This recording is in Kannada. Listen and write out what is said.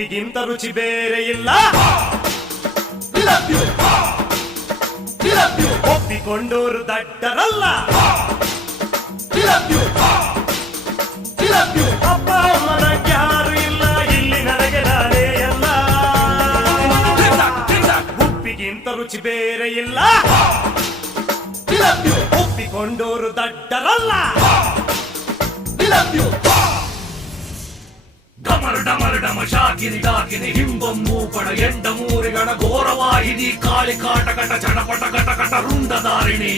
ಉಪ್ಪಿಗಿಂತ ರುಚಿ ಬೇರೆ ಇಲ್ಲ. ಒಪ್ಪಿಕೊಂಡೋರು ದಡ್ಡರಲ್ಲ. ಅಪ್ಪ ಅಮ್ಮನ ಯಾರು ಇಲ್ಲ ಇಲ್ಲಿ, ನನಗೆ ನಾನೇ ಎಲ್ಲ. ಉಪ್ಪಿಗಿಂತ ರುಚಿ ಬೇರೆ ಇಲ್ಲ. ಒಪ್ಪಿಕೊಂಡೋರು ದಡ್ಡರಲ್ಲ. ಡಮರ್ ಡಮರ್ ಡಮ ಶಾಕಿನಿ ಡಾಕಿನಿ ಹಿಂಬಂ ಮೂಪಡ ಎಂಡ ಮೂರಿಗಡ ಘೋರವಾಹಿನಿ ಕಾಳಿ ಕಾಟಕಟ ಚಟಪಟ ಕಟಕಟ ರುಂಡದಾರಿಣಿ.